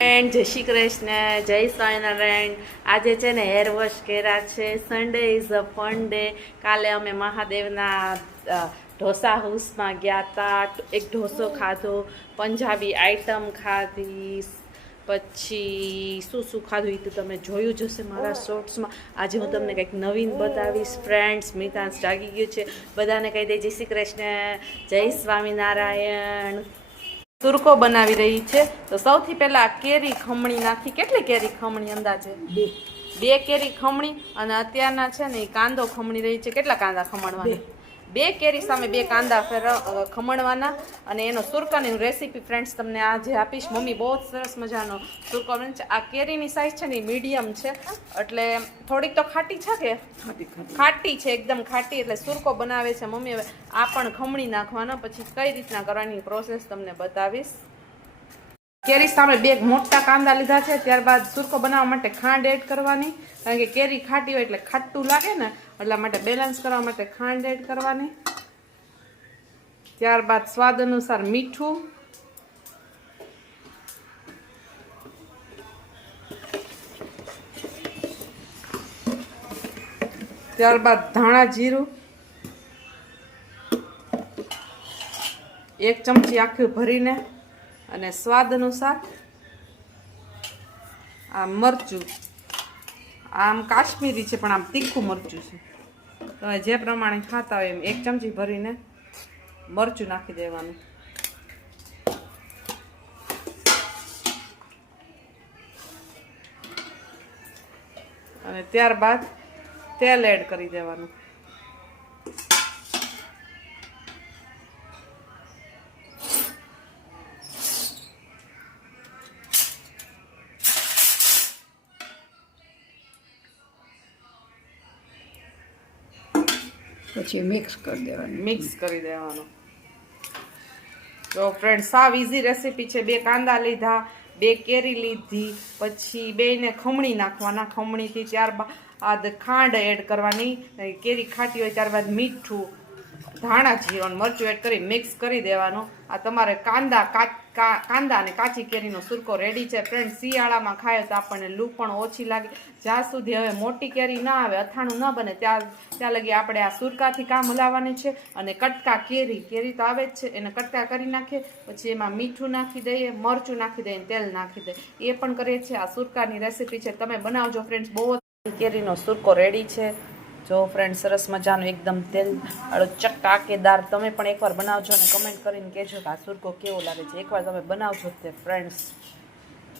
Friend જય શ્રી કૃષ્ણ, જય સ્વામિનારાયણ. આજે છે ને હેર વોશ કર્યા છે. Sunday is a fun day. કાલે અમે મહાદેવના ઢોસા હાઉસમાં ગયા હતા. એક ઢોસો ખાધો, પંજાબી આઈટમ ખાધી, પછી શું ખાધું એ તો તમે જોયું જ હશે મારા શોર્ટ્સમાં. આજે હું તમને કંઈક નવીન બતાવીશ. ફ્રેન્ડ્સ મિતાંશ જાગી ગયું છે. બધાને કહી દે જય શ્રી કૃષ્ણ, જય સ્વામિનારાયણ. સુરકો બનાવી રહી છે. તો સૌથી પહેલા કેરી ખમણી નાખી. કેટલી કેરી ખમણી અંદાજે? બે કેરી ખમણી. અને અત્યારના છે ને કાંદો ખમણી રહી છે. કેટલા કાંદા ખમણવાના? બે કેરી સામે બે કાંદા ખમણવાના. અને એનો સુરકાની રેસીપી ફ્રેન્ડ્સ તમને આજે આપીશ. મમ્મી બહુ જ સરસ મજાનો સુરકો બને છે. આ કેરીની સાઈઝ છે ને મીડિયમ છે, એટલે થોડીક તો ખાટી છે કે ખાટી છે, એકદમ ખાટી. એટલે સુરકો બનાવે છે મમ્મી. હવે આ પણ ખમણી નાખવાનો, પછી કઈ રીતના કરવાની પ્રોસેસ તમને બતાવીશ. કેરી સામે બે મોટા કાંદા લીધા છે. ત્યારબાદ સુરકો બનાવવા માટે ખાંડ એડ કરવાની, કારણ કે કેરી ખાટી હોય એટલે ખાટું લાગે ને, એટલા માટે બેલેન્સ કરવા માટે ખાંડ એડ કરવાની. ત્યારબાદ સ્વાદ અનુસાર મીઠું, ત્યારબાદ ધાણા જીરું, 1 ચમચી આખું ભરીને, અને સ્વાદ અનુસાર આ મરચું. આમ કાશ્મીરી છે પણ આમ તીખું મરચું છે, તમે જે પ્રમાણે ખાતા હોય એમ 1 ચમચી ભરીને મરચું નાખી દેવાનું. અને ત્યારબાદ તેલ એડ કરી દેવાનું. પછી મિક્સ કરી દેવાનું. તો ફ્રેન્ડ સાવ ઇઝી રેસીપી છે. 2 કાંદા લીધા, 2 કેરી લીધી, પછી બેને ખમણી નાખવાના. ખમણીથી ત્યારબાદ ખાંડ એડ કરવાની. કેરી ખાટી હોય ત્યારબાદ મીઠું, ધાણા જીરું, મરચું એડ કરી મિક્સ કરી દેવાનું. આ તમારે કાંદા અને કાચી કેરીનો સુરકો રેડી છે. ફ્રેન્ડ શિયાળામાં ખાય તો આપણને લૂ પણ ઓછી લાગે. જ્યાં સુધી હવે મોટી કેરી ના આવે, અથાણું ન બને, ત્યાં લગી આપણે આ સુરકાથી કામ હલાવવાની છે. અને કટકા કેરી તો આવે જ છે, એને કટકા કરી નાખીએ, પછી એમાં મીઠું નાખી દઈએ, મરચું નાખી દઈએ, તેલ નાખી દઈએ. એ પણ કરીએ છીએ. આ સુરકાની રેસીપી છે, તમે બનાવજો ફ્રેન્ડ્સ. બહુ કેરીનો સુરકો રેડી છે. જો ફ્રેન્ડ સરસ મજાનું એકદમ તેલ આળો ચટાકેદાર. તમે પણ એકવાર બનાવજો અને કમેન્ટ કરીને કહેજો કે આ સુરકો કેવો લાગે છે. એકવાર તમે બનાવજો તે ફ્રેન્ડ્સ.